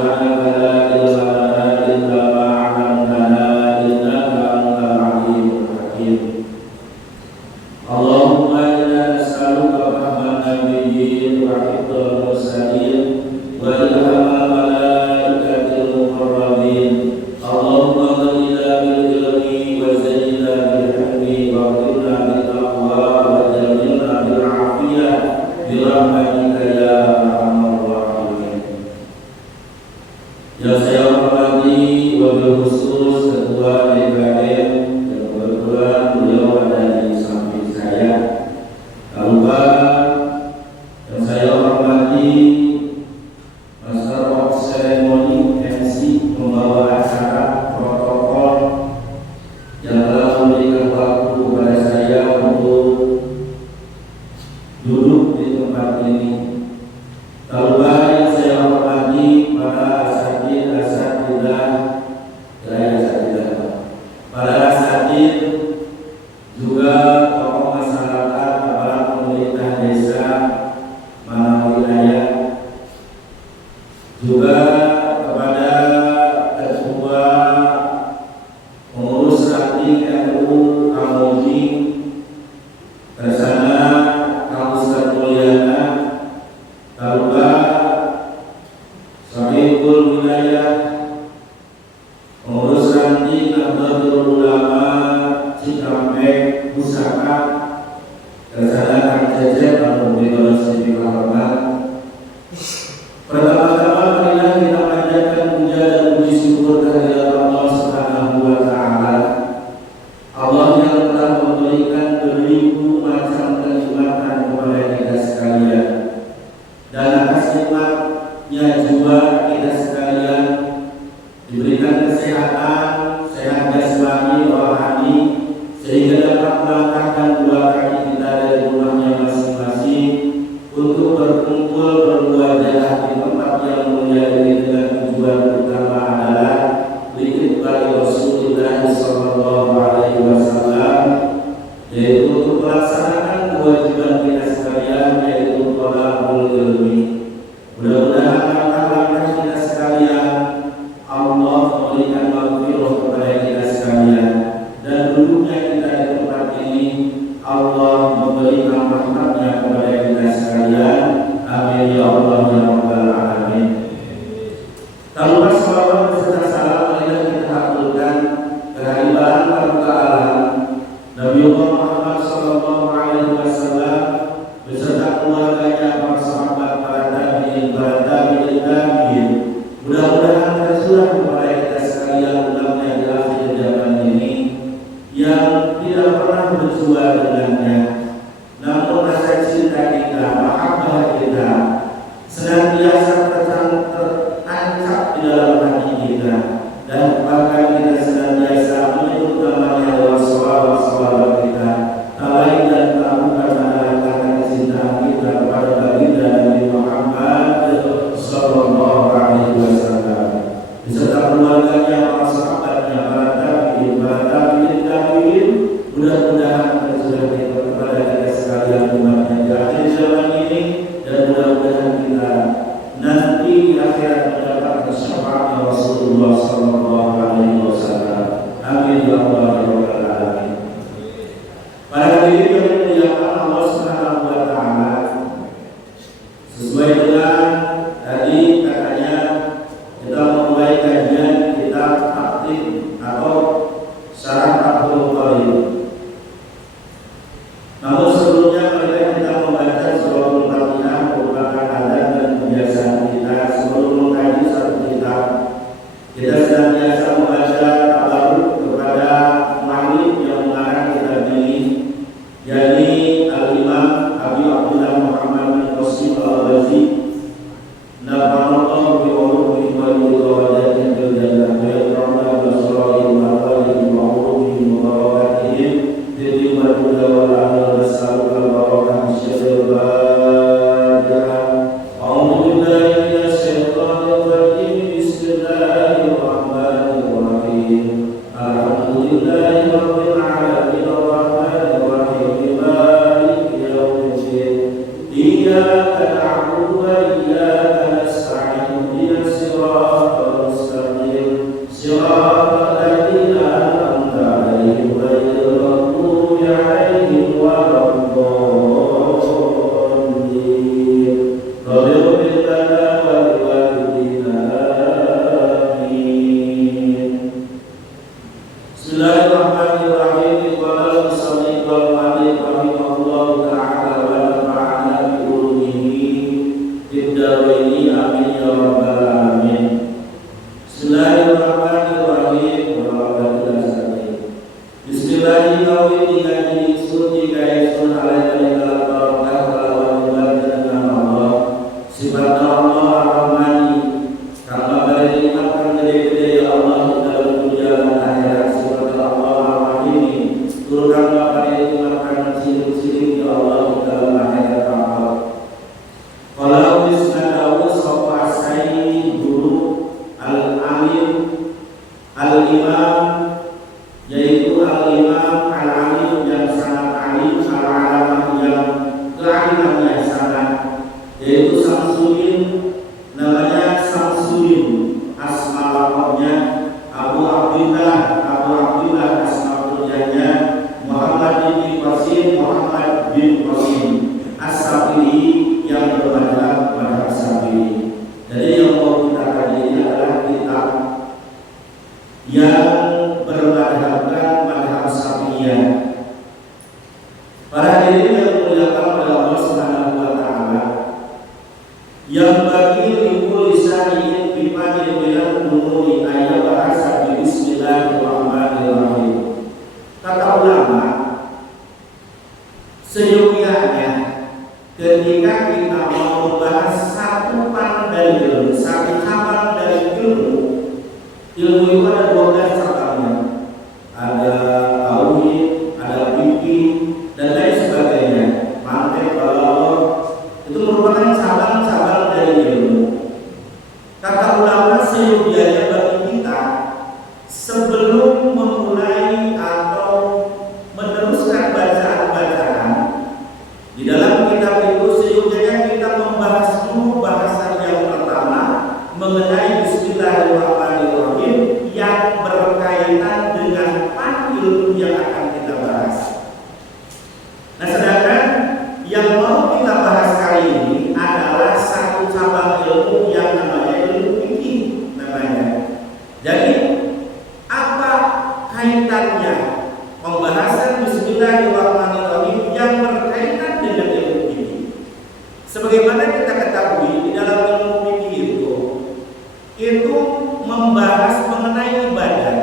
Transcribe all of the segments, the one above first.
subhanaka la ilma lana illa ma 'allamtana innaka antal alimul hakim. Allahumma inna nas'aluka fahman nabiyyin wa hifdzal mursalin wa ilhamal malaikatil muqarrabin. Allahumma ghnina bil ilmi wa zayyina bil hilmi wa qina bil taqwa wa jamilna bil afiyah bi rahmatika ya arhamar rahimin. Yang saya hormati wabil khusus Ketua DPR yang kebetulan beliau ada di samping saya. Tak lupa yang saya hormati Master of Ceremony MC membawa acara protokol yang telah memberikan waktu kepada saya untuk duduk di tempat ini. Tak lupa yang saya hormati para asatid juga tokoh masyarakat, aparat pemerintah desa Manang Wilayah, juga kepada ketua pengurus ranting NU Kamuji bersama Kampus Kemuliaan, tak lupa Sohibul Wilayah, pengurus ranting Nahdlatul Ulama Cikampek Pusaka, bersama Kang Cecep Alhamdulillah Sibik Rahmat. Pertama-tama marilah kita panjatkan puja dan puji syukur kehadirat Allah Subhanahu wa taala. Allah yang telah memberikan beribu macam kenikmatan kepada kita sekalian. Dan atas nikmatnya juga kita sekalian diberikan kesehatan, sehat jasmani, rohani, sehingga dapat melangkahkan dua kaki kita dari rumahnya masing-masing untuk berkumpul bermuajah di tempat yang mulia ini dengan tujuan utama adalah diikutkan Rasulullah Sallallahu Alaihi Wasallam, yaitu untuk melaksanakan kewajiban kita sekalian, yaitu thalabul ilmi. Mudah-mudahan langkah-langkah kita sekalian Allah memberikan maghfirah kepada kita sekalian, dan duduknya kita di tempat ini Allah memberikan rahmatnya kepada kita sekalian. Amin ya Allah ya Rabbal Alamin. Tak lupa salawat beserta salam marilah kita haturkan kehadiran Paduka Alam Nabiullah Muhammad Sallallahu Alaihi Wasallam beserta keluarganya, para sahabat, para tabi'in, para tabi'in tabi'in. Mudah-mudahan tercurah kepada kita sekalian umatnya di akhir zaman ini yang tidak pernah berjua dengannya, namun rasa cinta kita, mahabbah kita senantiasa terancap di dalam hati kita, dan bahkan kita senantiasa menyebut namanya dalam salawat kita. Tak lain dan tak bukan adalah karena kecintaan kita kepada baginda Nabi Muhammad Sallallahu Alaihi Wasallam beserta keluarganya, para sahabatnya, para tabi'in. Mudah-mudahan tercurah kepada kita sekalian umatnya di akhir zaman ini, dan mudah-mudahan kita nanti di akhirat mendapatkan syafaatnya Rasulullah Sallallahu Alaihi Wasallam. Amin ya Allah ya Rabbal Alamin. Para hadirin yang dimuliakan Allah Subhanahu wa taala, sesuai dengan tadi katanya kita memulai kajian kitab Taktib atau Syarah Fathul Qorib. Namun sebelumnya marilah kita membaca surah Al-Fatihah, merupakan adat dan kebiasaan kita sebelum mengkaji satu kitab. Kita senantiasa membaca tabaruk kepada muallif yang mengarang kitab ini, yakni Al-Imam Abi Abdullah Muhammad bin Qasim Al-Ghazi. Nafa'allahu bi ulumihi wa bi dawajatihi fil jannah wa yakramna bi asrarihim wa aqwalihim wa ulumihim wa barakatihim fid dunya wal akhirah. Nas'aluka al-barakah syadidal Fatihah. A'udzu billahi minasy syaithanir rajim. Bismillahirrahmanirrahim. al-imam, yaitu al-imam al-alim yang sangat alim, al-alamah yang kealimannya sangat, yaitu Samsudin, namanya Samsudin, asma laqabnya Abu Abdullah asma kunyahnya Muhammad bin Qasim As-Syafi'i yang bermadhab Syafi'i. Jadi yang mau kita kaji ini adalah kitab yang bermadhabkan madhab Syafi'iyah. Para hadirin yang dimuliakan oleh Allah Subhanahu wa taala, yang bagi limpul lisani bimadil minal umuri ayat bahasa bismillahirrahmanirrahim. Kata ulama, seyogianya ketika kita mau membahas satu part dari ilmu, satu cabang dari ilmu itu ada 12 cabangnya. Ada tauhid, ada fikih dan lain sebagainya. Mantek, balagh, itu merupakan cabang-cabang dari ilmu. Kata ulama, seyogianya bagi kita sebelum memulai atau meneruskan bacaan-bacaan di dalam kitab itu, seyogianya kita membahas dulu bahasan yang pertama mengenai Bismillahirrahmanirrahim yang berkaitan dengan ilmu yang akan kita bahas. Nah, sedangkan yang mau kita bahas kali ini adalah satu cabang ilmu yang namanya ilmu fikih namanya. Jadi apa kaitannya pembahasan Bismillahirrahmanirrahim yang berkaitan dengan ilmu fikih? Sebagaimana kita ketahui di dalam ilmu fikih itu membahas mengenai ibadah,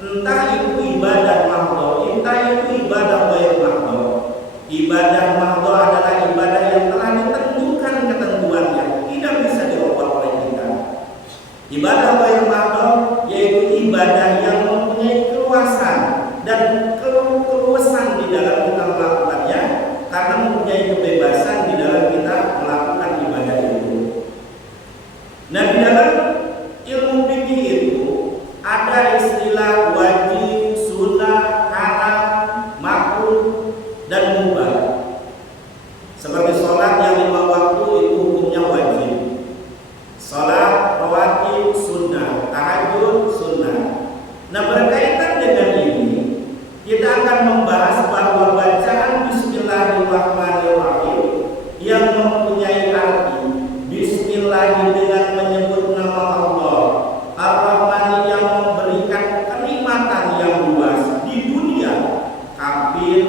entah itu ibadah mahdhah, entah itu ibadah ghair mahdhah. Ibadah mahdhah adalah ibadah yang telah ditentukan ketentuannya, tidak bisa dirubah oleh kita. Ibadah ghair mahdhah yaitu ibadah yang mempunyai keluasan dan keluasan di dalam kita melakukannya, karena mempunyai kebebasan di dalam kita melakukan ibadah itu. Nah, di dalam ilmu fikih itu ada istilah wajib, sunnah, haram, makruh, dan mubah. Seperti sholat yang 5 waktu itu hukumnya wajib, sholat rawatib sunnah, tahajud sunnah. Nah, berkaitan dengan ini kita akan membahas bahwa bacaan Bismillahirrahmanirrahim yang mempunyai arti Bismillah dengan menyebut nama Allah Ar-Rahman yang memberikan kenikmatan yang luas di dunia, kafir,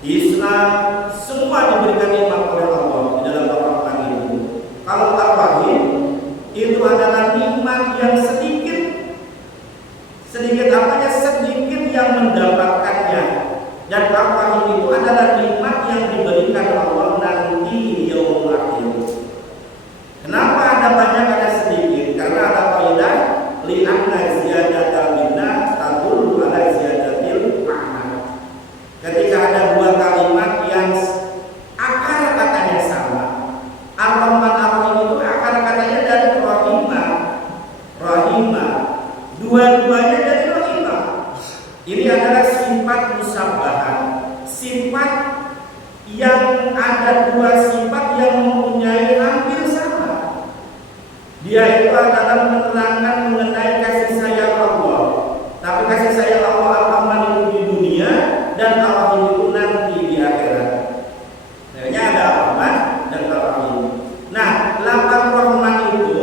Islam, semua diberikan nikmat oleh Allah di dalam Ar-Rahman itu. Kalau Ar-Rahim itu adalah nikmat yang sedikit apanya? Sedikit yang mendapatkannya. Dan Ar-Rahim itu adalah nikmat yang diberikan Allah nanti di yaumul akhir. Kenapa ada banyak, ada sedikit? Karena ada kaidah li'anna ziyadatal minna tadullu ala ziyadatil ma'na. Ketika ada dua kalimat yang akar katanya sama, Ar-Rahman Ar-Rahim itu akar katanya dari rahimah, dua-duanya dari rahimah. Ini adalah sifat musyabbahah, sifat yang ada dua sifat yang mempunyai hampir sama. Dia itu adalah menerangkan mengenai kasih sayang Allah, tapi kasih sayang Allah Ar-Rahman itu di dunia dan Ar-Rahim itu nanti di akhirat. Makanya ada Ar-Rahman dan Ar-Rahim. Nah, lafaz Rahman itu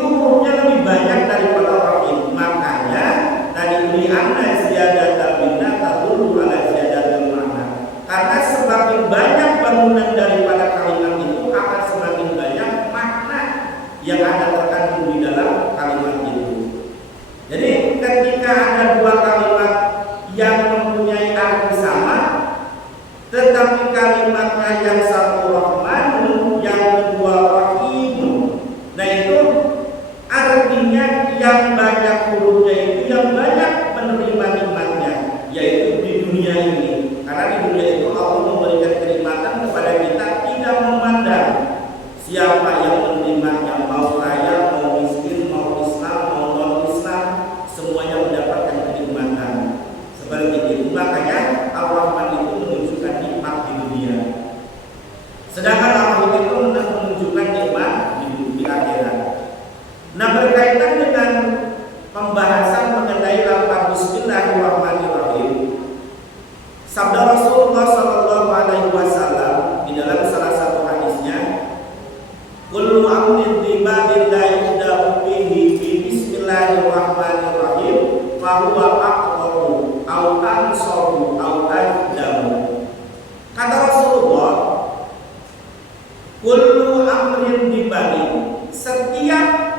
hurufnya lebih banyak daripada Rahim. Makanya tadi li'anna ziyadatal minna tadullu ala ziyadatil ma'na. Karena semakin banyak bangunan daripada kalimat itu akan semakin banyak makna yang ada terkandung di dalam kalimat itu. Jadi ketika ada dua kalimat yang mempunyai arti sama, tetapi kalimatnya yang satu Rahmanun, yang kedua Rahimun, nah itu artinya yang banyak hurufnya itu yang banyak menerima nikmatnya, yaitu di dunia ini. Karena di dunia itu Allah memberikan kenikmatan kepada kita tidak memandang siapa yang menerimanya, mau kaya, mau miskin, mau Islam, mau non Islam, semua berkaitan dengan pembahasan mengenai lafaz Bismillahirrahmanirrahim, sabda Rasulullah Sallallahu Alaihi Wasallam di dalam salah satu hadisnya, kullu amrin ibadin la yubda'u bihi bi Bismillahirrahmanirrahim fa huwa aqwamu au ansaru au ajdamu. Kata Rasulullah, kullu amrin ibadin, setiap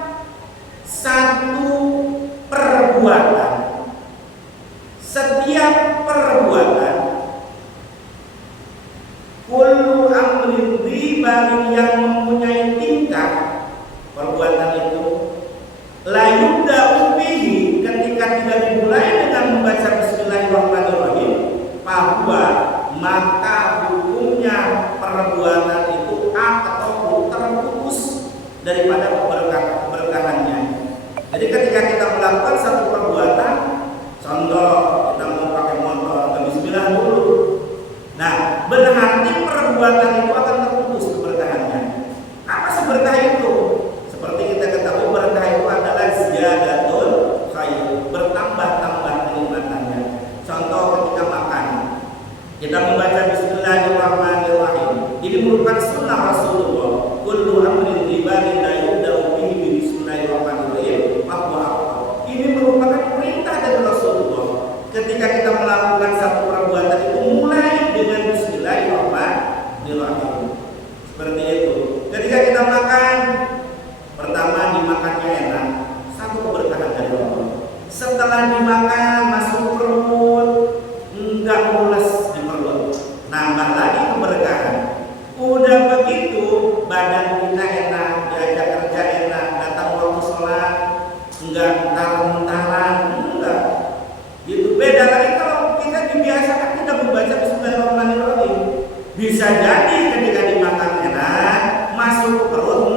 satu perbuatan, kullu amrin ribarin yang mempunyai tingkah perbuatan itu, la yubda'u bihi, ketika tidak dimulai dengan membaca Bismillahirrahmanirrahim, bahwa maka hukumnya perbuatan itu atau terputus daripada keberkahannya. Jadi ketika kita melakukan satu perbuatan, contoh kita mau pakai motor, ke Bismillah dulu. Nah, berarti perbuatan itu akan terputus keberkahannya. Apa sih berkah itu? Seperti kita ketahui, berkah itu adalah ziyadatul khair, bertambah-tambah kenikmatannya. Contoh ketika makan, kita membaca Bismillahirrahmanirrahim. Ini merupakan sunnah Rasulullah. Kullu amrin ibadin la yubda'u bihi bi Bismillahirrahmanirrahim fa huwa afdal. Ini merupakan perintah dari Rasulullah. Ketika kita melakukan satu perbuatan itu, mulai dengan Bismillahirrahmanirrahim. Seperti itu. Ketika kita makan, pertama dimakannya enak, satu keberkahan dari Allah. Setelah dimakan masuk perut, enggak mules di perut, nambah lagi keberkahan. Udah begitu, badan kita enak, diajak kerja enak, datang waktu sholat enggak entar-entaran, enggak. Itu beda lagi kalau kita dibiasakan tidak membaca Bismillahirrahmanirrahim. Bisa jadi ketika dimakan enak, masuk ke perut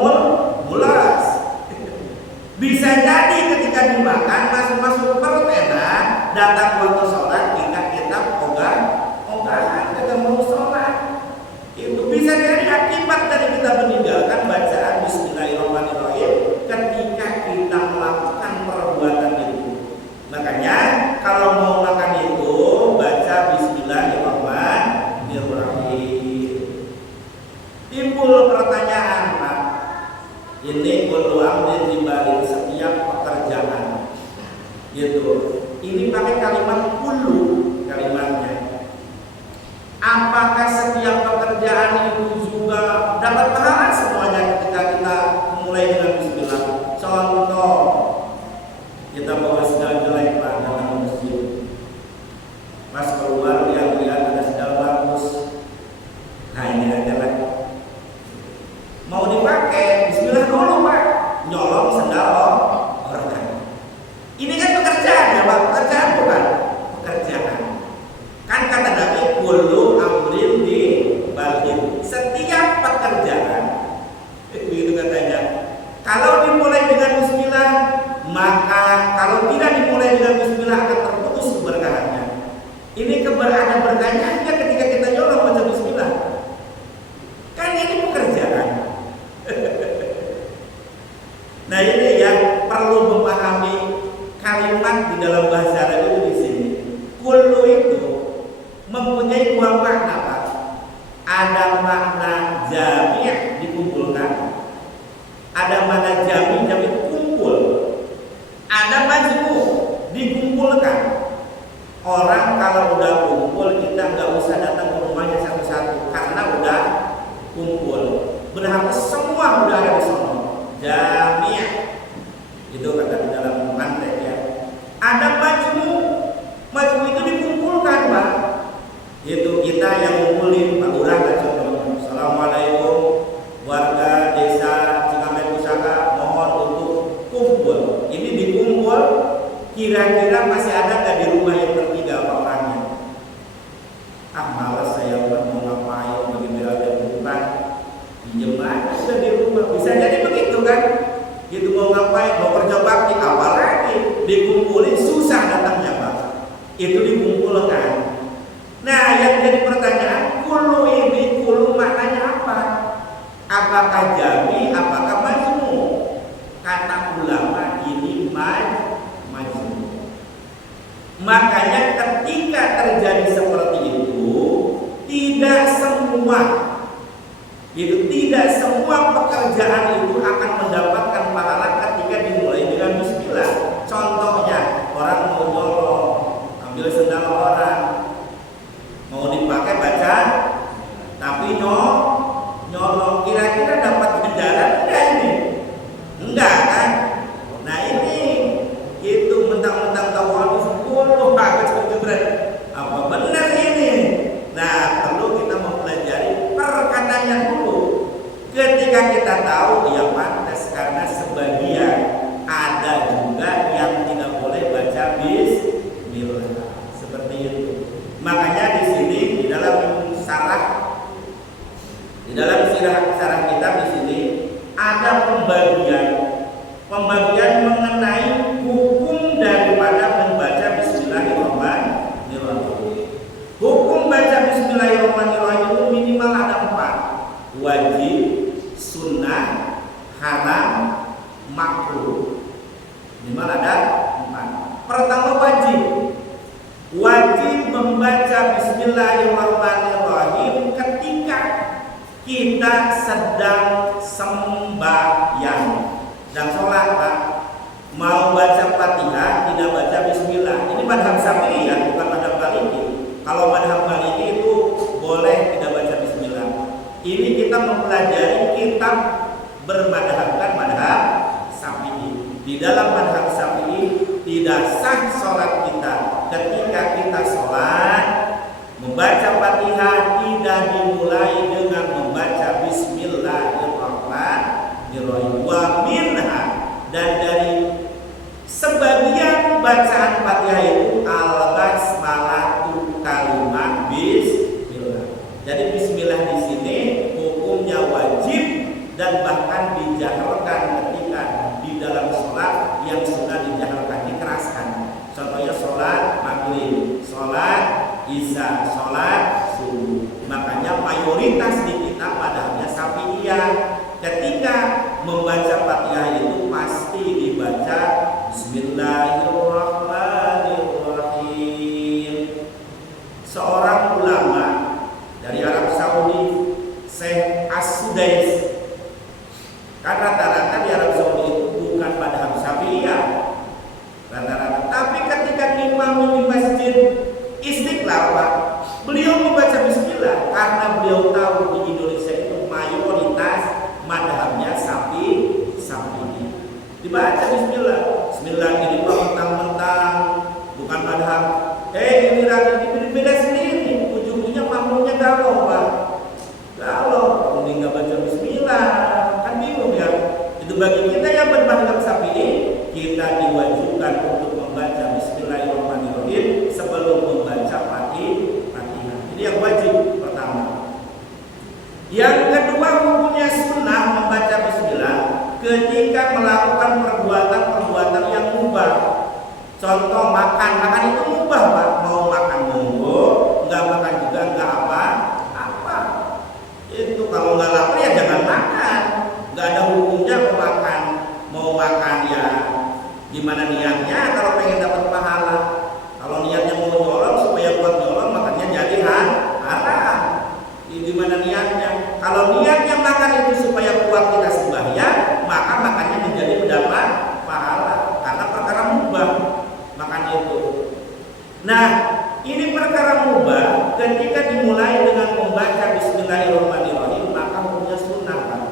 mulas. Bisa jadi ketika dimakan masuk ke perut enak, datang waktu sholat kita ogah-ogahan, kita mau sholat. Itu bisa jadi akibat dari kita meninggalkan bacaan Bismillahirrahmanirrahim ketika kita melakukan perbuatan itu. Makanya kalau mau makan itu baca Bismillahirrahmanirrahim. Timbul pertanyaan, Pak. Ini kullu amrin dibalik setiap pekerjaan. Gitu. Ini pakai kalimat kullu kalimatnya. Apakah setiap pekerjaan itu juga dapat pahala semuanya ketika kita mulai dengan Bismillah? Contoh, kita bawa sendal jelek Pak dalam masjid. Pas keluar lihat ada sendal bagus. Nah ini aja lah. Mau dipakai, Bismillah dulu Pak. Nyolong sendal orang. Ini kan pekerjaan ya Pak, pekerjaan bukan? Pekerjaan. Kan kata Nabi, kullu amrin di balik, setiap pekerjaan. Begitu katanya. Kalau dimulai dengan Bismillah, maka kalau tidak dimulai dengan Bismillah akan terputus keberkahannya. Ini ada berkahnya ketika kita nyolong baca Bismillah. Kan ini pekerjaan. Nah ini yang perlu memahami kalimat di dalam bahasa Arab itu di sini. Kullu itu mempunyai dua makna Pak. Ada makna jami' dikumpulkan. Ada makna jami' itu kumpul. Ada majmu' dikumpulkan. Orang kalau udah kumpul kita nggak usah datang ke rumahnya satu-satu karena udah kumpul. Berarti semua udah ada di sana. Jami' itu kata di dalam mantek ya. Ada majmu' itu dikumpulkan Pak. Itu kita yang ngumpulin Pak Lurah kan contohnya. Assalamualaikum warga desa Cikampek Pusaka, mohon untuk kumpul. Ini dikumpul, kira-kira masih ada nggak di rumah yang bertiga Pak orangnya? Malas saya mau ngapain bagi bela dan bukan pinjem aja di rumah. Bisa jadi begitu kan? Gitu mau ngapain, mau kerja bakti, apalagi dikumpulin susah datangnya Pak. Itu dikumpulkan. Nah yang jadi pertanyaan, kullu ini kullu maknanya apa? Apakah jami, apakah majmu? Kata ulama ini Makanya ketika terjadi seperti itu, tidak semua pekerjaan itu akan mendapatkan pahala ketika dimulai dengan bismillah. Contohnya, orang mau nyolong, ambil sendal orang, mau dipakai baca, tapi nyolong, kira-kira dapat ganjaran enggak ini? Enggak kan? Nah ini itu mentang-mentang tahu harus 10 jebret. Apa benar ini? Nah perlu kita mempelajari perkataannya dulu. Ketika kita tahu ya pantas, karena sebagian ada juga yang tidak boleh baca bismillah seperti itu. Makanya di sini di dalam syarah kita di sini ada pembagian mengenai hukum daripada membaca bismillahirrahmanirrahim. Hukum baca bismillahirrahmanirrahim itu minimal ada 4: wajib, sunnah, haram, makruh. Minimal ada 4. Pertama wajib membaca bismillahirrahmanirrahim ketika kita sedang sembahyang dan sholat, Pak. Mau baca Fatihah tidak baca bismillah. Ini madhab Syafi'i ya, bukan madhab Maliki. Kalau madhab Maliki itu boleh tidak baca bismillah. Ini kita mempelajari kitab bermadhabkan madhab Syafi'i. Di dalam madhab Syafi'i tidak sah sholat kita ketika kita sholat membaca Fatihah tidak dimulai dengan membaca bismillahirrahmanirrahim. Wa minha, dan dari sebagian bacaan Fatihah itu al-basmalatu, kalimat bismillah. Jadi bismillah di sini hukumnya wajib dan bahkan dijaharkan ketika di dalam sholat yang sudah dijaharkan, dikeraskan. Contohnya sholat maghrib, sholat isya, sholat subuh. Makanya mayoritas di kita madhabnya Syafi'iyah, ketika membaca Fatihah itu pasti dibaca bismillahirrahmanirrahim. Seorang ulama dari Arab Saudi, Syekh As-Sudais, kan rata-rata di Arab Saudi itu bukan madhab Syafi'iyah rata-rata, tapi ketika imam di masjid Istiqlal, Pak, beliau membaca bismillah karena beliau tahu di Indonesia itu mayoritas madhabnya Syafi'i. Dibaca bismillah ini mentang-mentang bukan madhab. Ini beda sendiri, ujung-ujungnya makmumnya galau, Pak. Galau, ini nggak baca bismillah, kan bingung ya. Itu bagi kita yang bermadhab Syafi'i, kita diwajibkan untuk membaca bismillahirrahmanirrahim sebelum membaca Fatihah. Ini yang wajib pertama. Yang kedua, hukumnya sunnah membaca bismillah ketika melakukan perbuatan yang mubah. Contoh makan itu mubah, Pak. Mau makan monggo, nggak makan juga nggak apa-apa. Itu kalau nggak lapar ya jangan makan. Nggak ada hukumnya makan. Mau makan ya gimana niatnya, kalau pengen dapat pahala. Kalau niatnya mau nyolong supaya buat nyolong, makannya jadi haram. Gimana niatnya? Kalau niatnya makan itu supaya kuat kita sembahyang, maka makannya menjadi mendapat pahala karena perkara mubah makan itu. Nah, ini perkara mubah ketika dimulai dengan membaca bismillahirrahmanirrahim, maka hukumnya sunnah, Pak.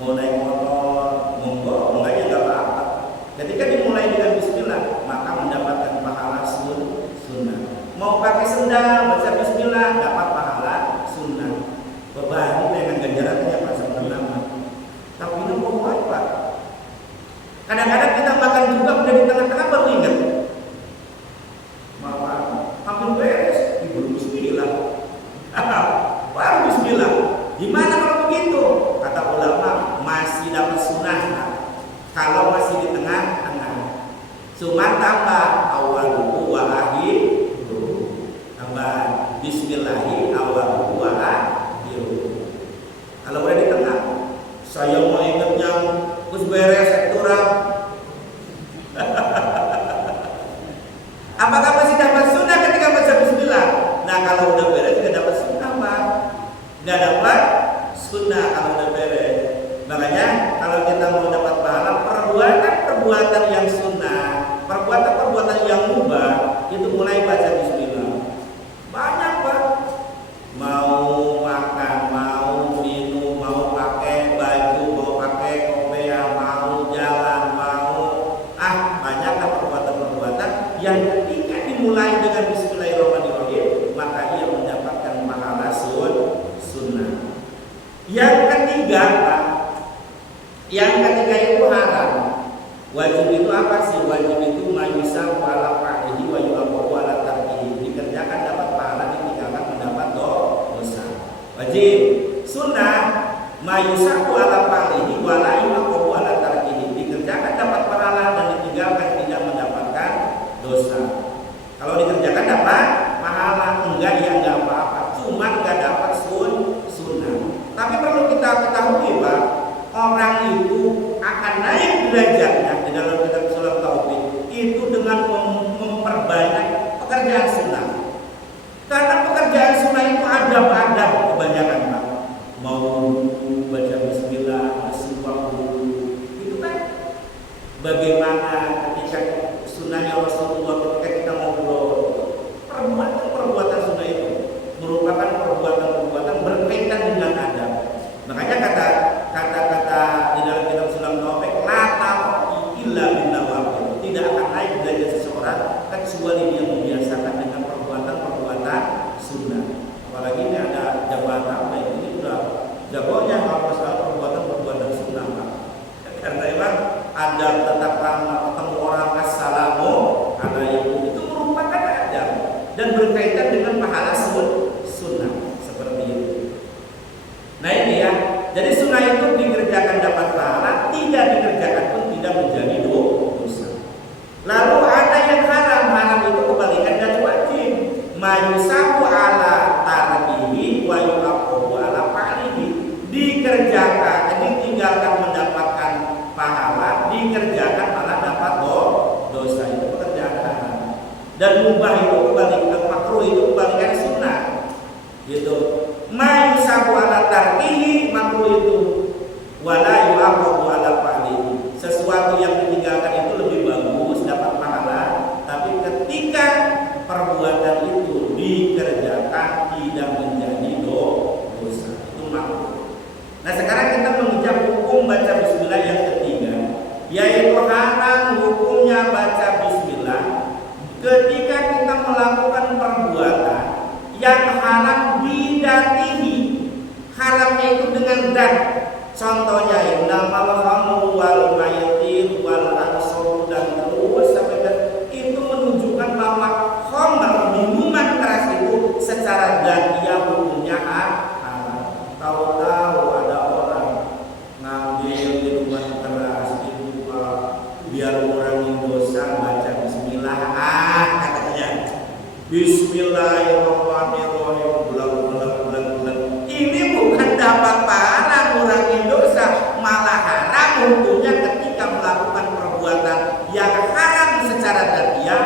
Mau naik motor, monggo, enggak ya enggak apa-apa. Ketika dimulai dengan bismillah, maka mendapatkan pahala sunnah. Mau pakai sendal, baca bismillah, dapat pahala sunnah. Beban dengan ganjarannya Pak sebenarnya. Tapi ini mau apa? Kadang-kadang kita makan juga udah di tengah-tengah baru ingat. Maaf, hampir beres, belum bismillah. Baru bismillah. Gimana kalau begitu? Kata ulama masih dapat sunnah. Kalau masih di tengah-tengah, cuma tambah awaluhu wa akhiruhu. Tambah bismillahi awaluhu wa akhiruhu. Kalau udah di tengah, saya mau ingatnya terus beres turap. Apakah masih dapat yang ketika dimulai dengan Bismillahirrahmanirrahim maka ia mendapatkan pahala sunnah. Yang ketiga, Pak, yang ketiga itu haram. Wajib itu apa sih? Wajib itu mayusabu ala fa'lihi wa yu'aqabu ala tarkihi. Dikerjakan dapat pahala, ditinggalkan mendapat dosa. Wajib. Sunnah mayusabu ala fa'lihi wa la yu'aqabu ala tarkihi. Dikerjakan dapat pahala dan ditinggalkan tidak mendapatkan dosa. Kalau dikerjakan dapat pahala, enggak ya enggak apa-apa. Cuma enggak dapat sunnah. Tapi perlu kita ketahui, Pak, orang itu akan naik derajatnya di dalam kitab Ushul Tauhid itu dengan memperbanyak pekerjaan sunnah. Karena pekerjaan sunnah itu adab-adab kebanyakan, Pak. Mau baca bismillah, bersiwak dulu. Itu kan bagaimana ketika sunnahnya Rasulullah ketika kita ngobrol. Perbuatan sunnah itu merupakan perbuatan berkaitan dengan adab. Makanya kata-kata di dalam kitab Ushul Tauhid, la ta'ati illa binnawafil. Tidak akan naik derajat seseorang kecuali dia membiasakan dengan perbuatan sunnah. Apalagi ini ada jabatan ini sudah jagonya kalau masalah perbuatan sunnah, Pak. Karena memang ada tetap ramah ketemu orang assalamu alaikum itu merupakan adab dan berkaitan dengan pahala sunnah seperti itu. Nah ini ya, jadi sunnah itu dikerjakan dapat pahala, tidak dikerjakan pun tidak menjadi dosa. Lalu ada yang haram itu kebalikan dari wajib. Mayusabu ala tarkihi wa yu'aqabu ala fa'lihi. Dikerjakan, ditinggalkan mendapatkan pahala, dikerjakan malah dapat dosa. Itu pekerjaan haram. Dan mubah itu kebalikan, makruh itu kebalikan sunnah. Gitu. Mayusabu ala tarkihi, makruh itu wala yu'aqabu ala fa'lihi. Sesuatu yang ditinggalkan itu lebih bagus dapat pahala, tapi ketika perbuatan itu dikerjakan tidak menjadi dosa. Itu makruh. Nah, sekarang kita mengucap hukum baca bismillah yang ketiga, yaitu haram hukumnya baca bismillah ketika kita melakukan perbuatan yang haram bidatihi. Haramnya itu dengan zat. Contohnya innamal khamru wal maisir wal ansab dan terus sampai itu menunjukkan bahwa khamr minuman keras itu secara dzatiyah hukumnya haram. Tahu-tahu ada orang ngambil minuman keras itu biar mengurangi dosa baca bismillah katanya. Bismillahirrahmanirrahim. Ini bukan dapat pahala mengurangi dosa, malah haram hukumnya ketika melakukan perbuatan yang haram secara dzatiyah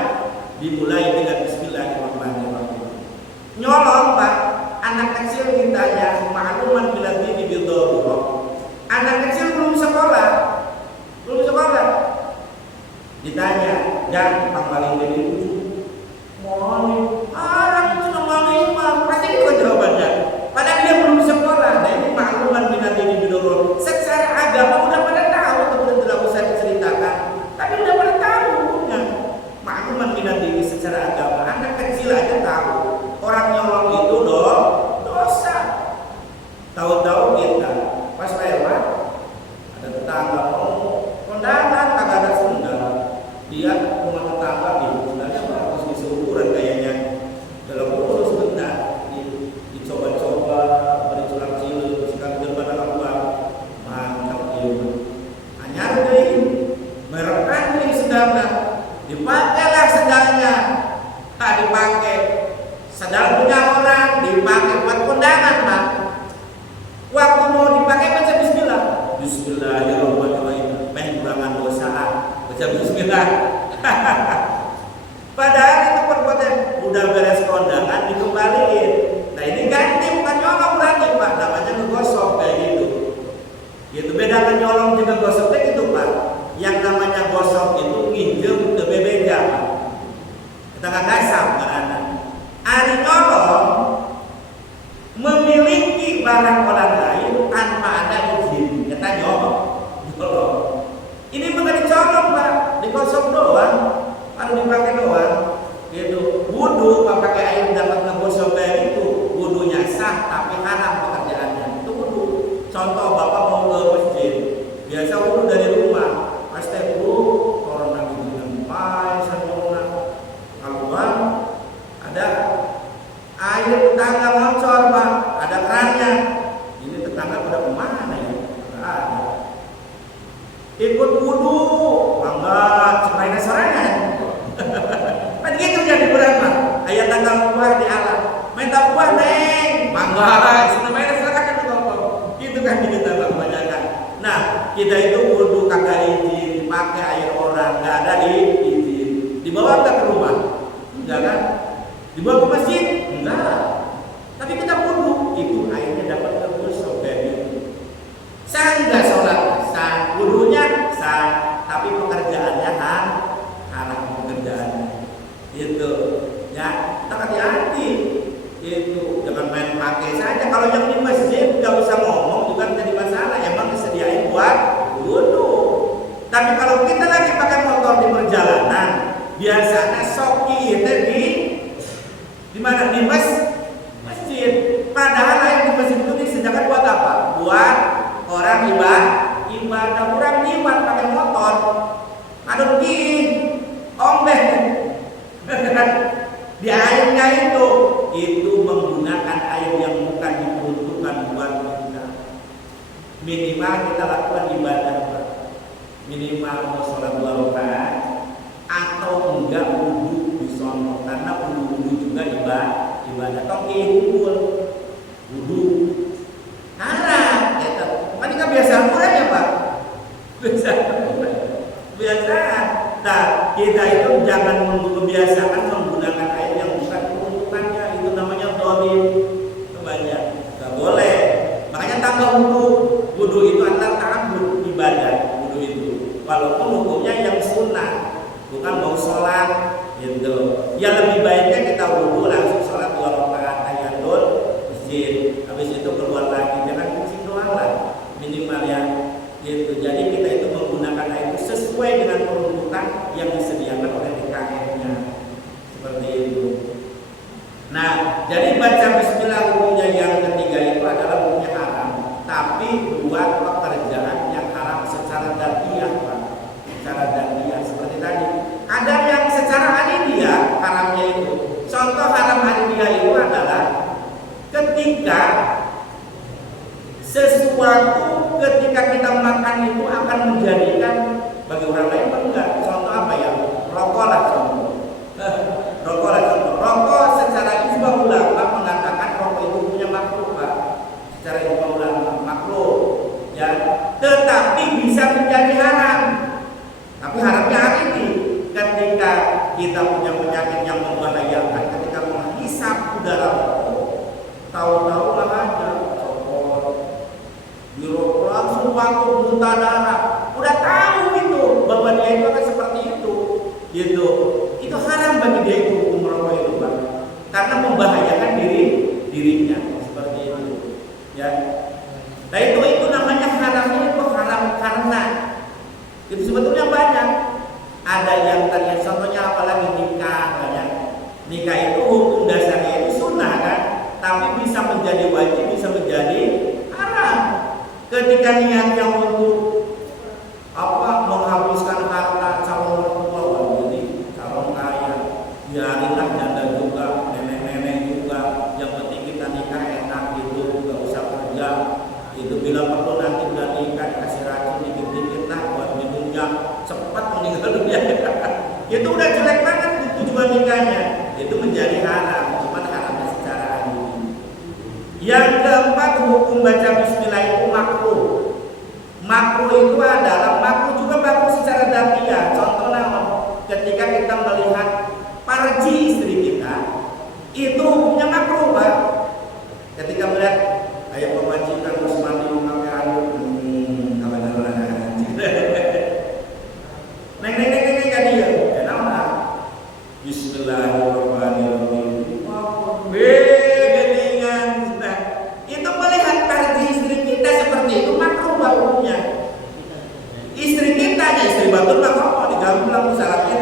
dimulai dengan bismillahirrahmanirrahim. Nyolong, Pak, anak kecil ditanya ma'luman bila dini bidharurah. Anak kecil belum sekolah. Ditanya, dan pangpaling dari itu mau haram itu namanya pasti itu jawabannya. Padahal dia belum sekolah. Nah ini makluman binati di bidoro. Secara agama udah pada tahu, teman-teman tidak usah diceritakan. Tapi udah pada tahu hukumnya. Makluman binati secara agama. Anak kecil aja tahu. Orang nyolong itu dosa. Tahu-tahu kita pas lewat ada tetangga mau kondangan kagak ada sendal. Dia rumah tetangga di sendalnya bagus di seukuran kayaknya. Dalam urus sebentar dicoba-coba berculak cilu sekali gerbana keluar mantap itu anyar deh merekan nih sendalnya dipakailah sendalnya dipakai sendal punya orang dipakai buat kondangan, Pak. Waktu mau dipakai baca bismillah, bismillahirrahmanirrahim, pengurangan dosa baca bismillah. Padahal itu perbuatan udah beres kondangan dikembaliin. Nah ini ganti bukan nyolong berarti, Pak, namanya ngegosok kayak gitu. Gitu beda kan nyolong dengan gosok kayak gitu, Pak. Yang namanya gosok itu nginjem ke bebeja, Pak. Kita nggak kasar karena ari nyolong memiliki barang orang lain tanpa ada izin. Kita nyolong. Ini bukan dicolong, Pak, digosok doang, baru dipakai doang. kita itu wudu kagak izin pakai air orang, nggak ada izin. Dibawa ke rumah, enggak kan? Dibawa ke masjid, enggak. Tapi kita wudu, itu airnya dapat terus kayak gitu. Sah nggak sholat? Sah. Wudunya sah, tapi pekerjaannya haram pekerjaannya. Itu, ya. Kita hati-hati. Itu jangan main pakai saja. Kalau yang di masjid nggak usah ngomong juga jadi masalah. Emang disediain buat wudu. Tapi kalau kita lagi pakai motor di perjalanan, biasanya soki itu di mana? Di masjid. Padahal air di masjid itu disediakan buat apa? Buat orang ibadah. Orang liwat pakai motor. Aduh ombeh di airnya itu menggunakan air yang bukan diperuntukkan buat kita. Minimal kita lakukan ibadah, minimal mau sholat 2 rakaat atau enggak wudu di sono, karena wudu juga ibadah. Toki wudu haram, ya kan ini kebiasaan orang ya Pak. Biasa. Nah, kita itu jangan membiasakan menggunakan air yang bukan peruntukannya. Itu namanya dolim. Kebanyak. Gak boleh. Makanya tambah wudu itu adalah ta'abbud ibadah. Wudu itu. Walaupun hukumnya yang sunnah, bukan mau sholat gitu. Ya lebih baiknya kita wudu langsung sholat 2 rakaat tahiyatul masjid. Habis itu keluar lagi, jangan kucing doang lah. Minimal ya gitu. Jadi kita itu menggunakan air itu sesuai dengan peruntukan yang disediakan oleh DKM-nya. Seperti itu. Nah, jadi baca bismillah hukumnya yang ketiga itu adalah hukumnya haram, tapi buat pekerjaan yang haram secara dzatiyah, Pak. Secara dzatiyah seperti tadi. Ada yang secara aliyah haramnya itu. Contoh haram aliyah itu adalah ketika sesuatu ketika kita makan itu akan menjadikan bagi orang lain enggak. Contoh apa ya? Rokok lah contoh. Rokok secara ijma ulama mengatakan rokok itu punya makruh, Pak. Secara ijma ulama makruh, ya. Tetapi bisa menjadi haram. Tapi haramnya hari ini ketika kita punya penyakit yang membahayakan, ketika menghisap udara rokok, tahu-tahu lah aja dirokok langsung batuk muntah darah. Udah tahu itu bahwa dia itu akan seperti itu, gitu. Itu haram bagi dia itu hukum rokok itu, Pak. Karena membahayakan dirinya seperti itu, ya. Nah itu namanya haramnya itu haram karena itu sebetulnya banyak. Ada yang tadi contohnya apalagi nikah banyak. Nikah itu hukum dasarnya itu sunnah kan, tapi bisa menjadi wajib, bisa menjadi haram. Ketika niatnya untuk menghabiskan harta calon mertua, jadi calon kaya, biarinlah janda juga, nenek-nenek juga. Yang penting kita nikah enak gitu, nggak usah kerja. Itu bila perlu nanti udah nikah dikasih racun dikit-dikit lah buat minumnya cepat meninggal dunia. Itu udah jelek banget tujuan nikahnya. Itu menjadi haram, cuma haramnya secara adil. Yang keempat, hukum baca bismillah itu makruh. Makruh itu adalah makruh juga makruh secara dzatiyah. Contohnya ketika kita melihat parji istri kita, itu hukumnya makruh, Pak. Ketika melihat ayah pemajikan terus mandi memakai anduk, apa namanya? Neng kan dia. Kenapa? Bismillahirrahmanirrahim. Itu melihat parji istri kita seperti itu makruh hukumnya. Istri kita aja istri batur nggak mau digabung lalu syaratnya.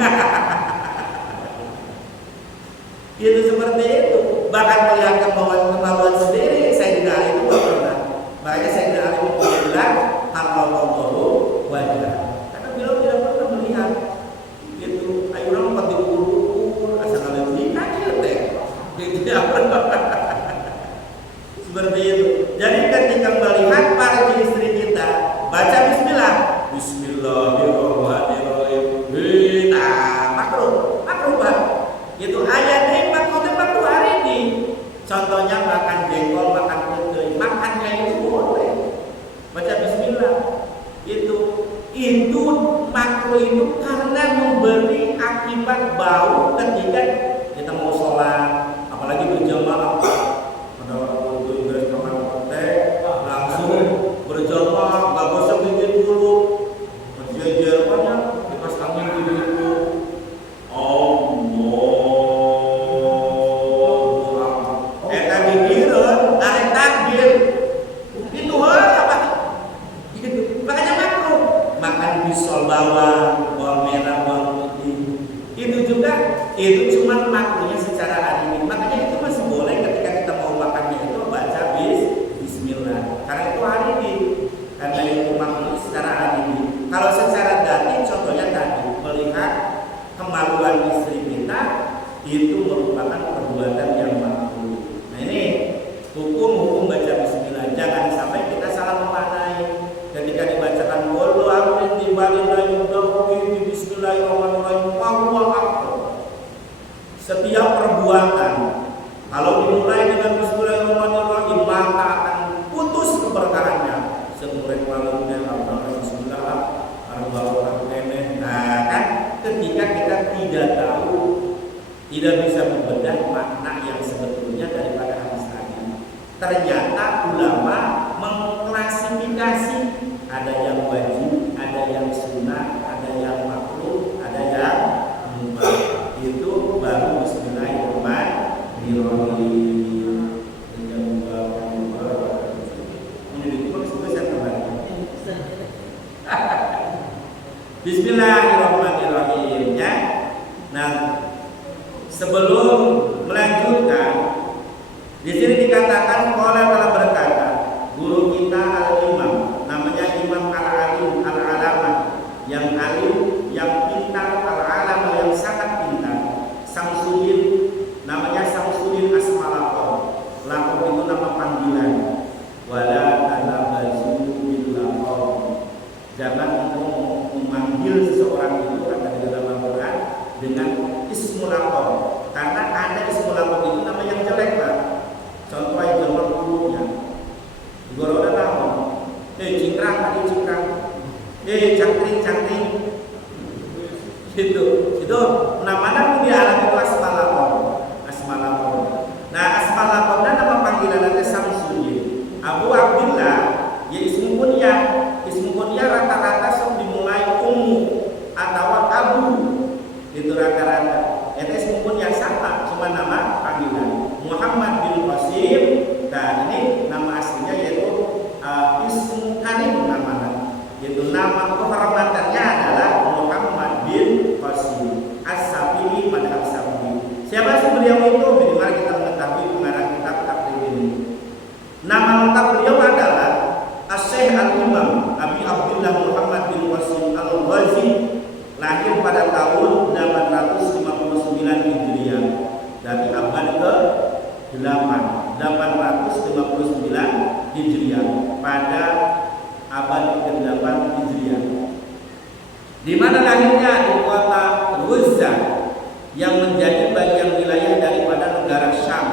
Itu seperti itu. Bahkan melihat kemauan sendiri, saya tidak itu nggak pernah. Makanya saya tidak bilang Allah wajah. Karena beliau tidak pernah melihat. Gitu. Ayo orang empat diukur, asal kalian nikah teh. Gitu ya. Seperti itu. Jadi ketika melihat para istri kita, baca bismillah. Bismillahirrahmanirrahim. Nah, makruh Pak. Itu ayatnya makruh hari ini. akibat bau ketika kita mau sholat, apalagi berjamaah. Ada orang itu beres kamar kotek, langsung berjamaah, nggak usah bikin dulu, berjejer banyak, kipas angin gitu. Itu cuma makruhnya secara adil. Makanya itu masih boleh ketika kita mau makannya itu baca bismillah. Karena itu adil. Karena itu makruh secara adil. Kalau secara dati contohnya tadi melihat kemaluan istri kita itu merupakan perbuatan yang makruh. Nah ini hukum baca bismillah. Jangan sampai kita salah memaknai. Ketika dibacakan qul a'udzu billahi bismillahirrahmanirrahim Allahu akbar. Setiap perbuatan kalau dimulai dengan bismillahirrahmanirrahim maka akan putus keberkahannya. Semuanya malunya bismillah nah kan ketika kita tidak tahu, tidak bisa membedah makna yang sebetulnya daripada hadis tadi. Ternyata ulama mengklasifikasi ada yang wajib, ada yang sunnah, ada yang makruh, ada yang mubah. Itu baru bismillahirrahmanirrahim. Bismillahirrahmanirrahim ya. Nah, sebelum melanjutkan, di sini dikatakan qala telah berkata guru kita al-imam, namanya Imam al-alim al-alamah, yang alim, yang pintar, al-alamah, yang sangat pintar. Samsudin, namanya Samsudin Asmalaqam. Laqab itu nama panggilan. Wala tanabazu bil laqab. Jangan memanggil seseorang itu kata di dalam Al-Qur'an dengan ismul laqab. Karena ada ismul laqab itu nama yang jelek lah. Contoh yang jelek dulunya. Digoroda nama. Cingkrang, tadi cingkrang. Cangkring. Gitu. Itu nama-nama di alam itu asmalaqam. Nah, asmalaqam nama panggilan nanti Samsudin. Abu Abdillah, ya ismu kunyah rata-rata sok dimulai ummu atau abu. Itu rata-rata. Itu ismu kunyah sama, cuma nama panggilan. Muhammad bin Qasim. Dan ini nama aslinya yaitu ismu karim namanya. Yaitu nama kehormatannya adalah Muhammad bin Qasim As-Safi'i madhab Safi'i. Siapa sih beliau itu? Mari kita mengetahui pengarang kitab takdir ini. Nama lengkap beliau adalah As-Syekh Al-Imam Abi Abdullah Muhammad bin Qasim Al-Ghazi, lahir pada tahun 859 Hijriah, dari abad ke-8 859 Hijriah pada abad ke-8 Hijriah. Di mana lahirnya di kota Ruzza yang menjadi bagian wilayah daripada negara Syam.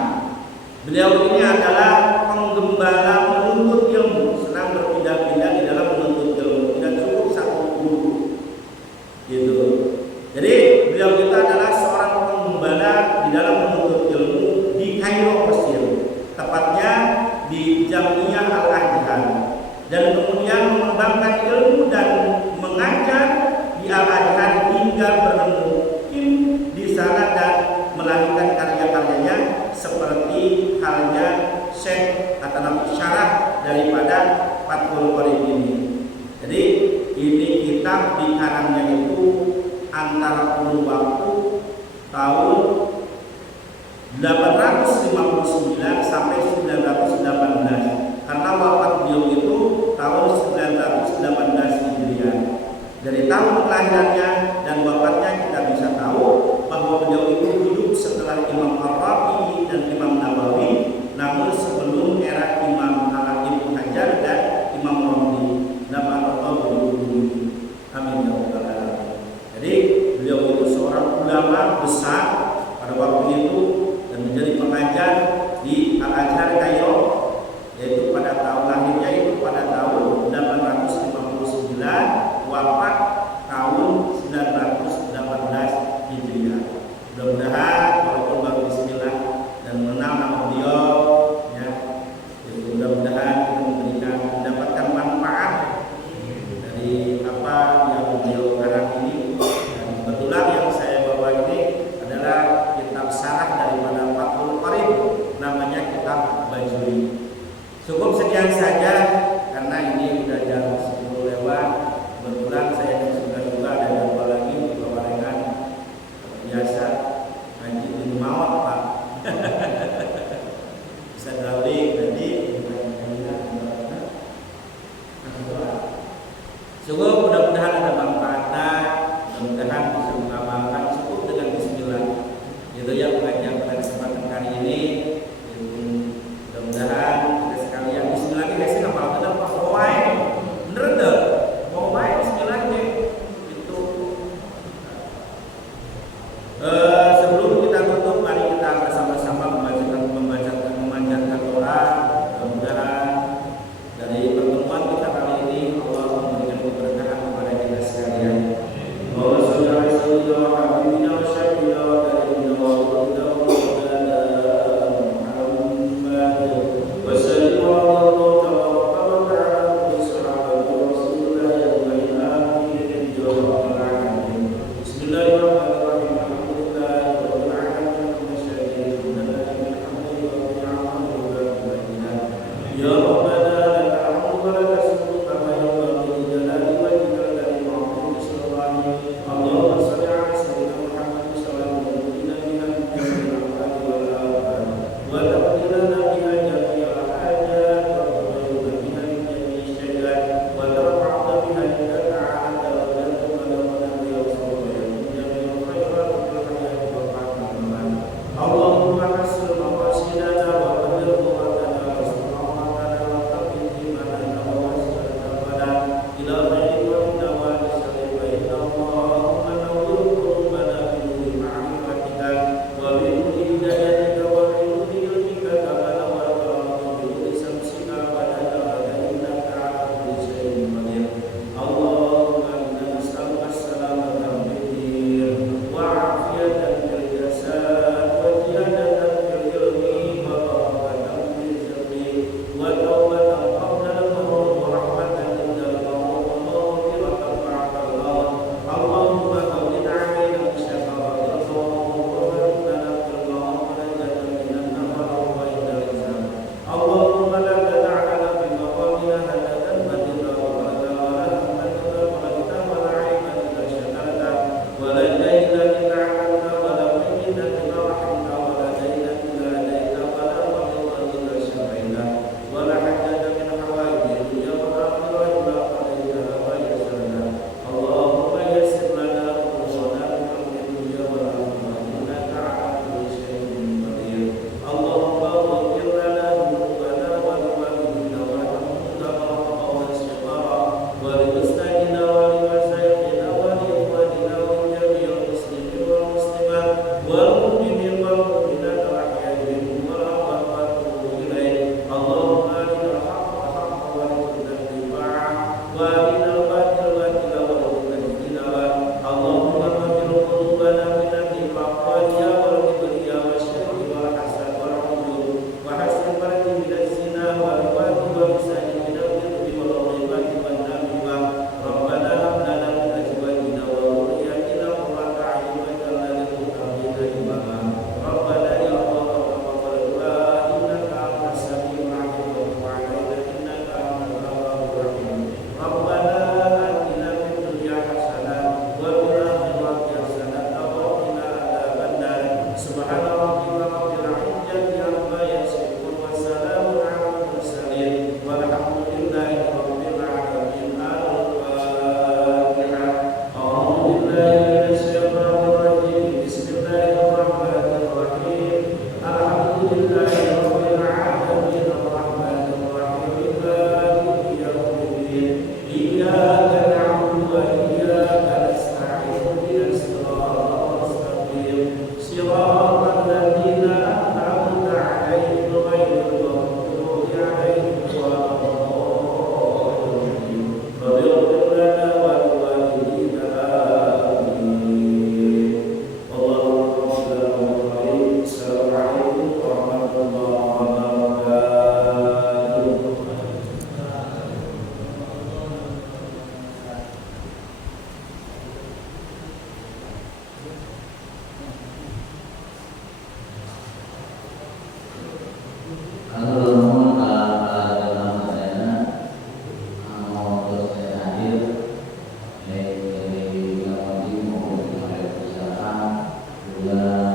Beliau ini adalah penggembala menuntut ilmu, senang berpindah-pindah di dalam menuntut ilmu, tidak cukup satu guru. Gitu. Jadi beliau kita adalah seorang penggembala di dalam menuntut ilmu di Kairo, Mesir, tepatnya di Jamiah Al-Azhar, dan kemudian mengembangkan ilmu dan mengajar di Al-Azhar hingga bermukim di sana dan melahirkan karya-karyanya seperti halnya Syekh atau syarah daripada Fathul Qorib ini. Jadi ini kitab dikarangnya itu antara kurun waktu tahun 859 sampai 918, karena wafat beliau itu tahun 918 Hijriah. Dari tahun kelahirannya dan wafatnya kita bisa tahu bahwa beliau itu hidup setelah Imam Ar-Rafi'i dan Imam Nawawi, namun sebelum era Imam Ibnu Hajar dan Imam Romli. Amin ya rabbal alamin. Jadi beliau itu seorang ulama besar pada waktu itu dan menjadi pengajar di Al-Azhar Kairo, yaitu pada tahun lahirnya itu pada tahun 859, wafat tahun 918 Hijriah. sekian saja karena ini udah jam 10 lewat. Kebetulan saya sudah juga ada jadwal lagi di Bawarengan biasa ngaji di maut Pak. Bisa drawing nanti. Sungguh mudah-mudahan ada manfaatnya, mudah-mudahan bisa mengamalkan cukup dengan bismillah. Itu yang pengajian pada kesempatan kali ini. Mudah-mudahan kita sekalian bismillah ini kasih ngapal bener Pak Wai. Bener deh. Mau baik bismillah ini. Itu sebelum kita tutup, mari kita bersama-sama memanjatkan doa. Mudah-mudahan dari pertemuan kita kali ini Allah memberikan keberkahan kepada kita sekalian. Allahumma shalli ala sayyidina wa habibina wa syafiina wa karimina wa wa'udina wa mawlana Muhammad wa sallim wa wa ta'ala bi sahabati Rasulullah ajma'in amin ya rabbal alamin. Bismillahirrahmanirrahim. Alhamdulillah La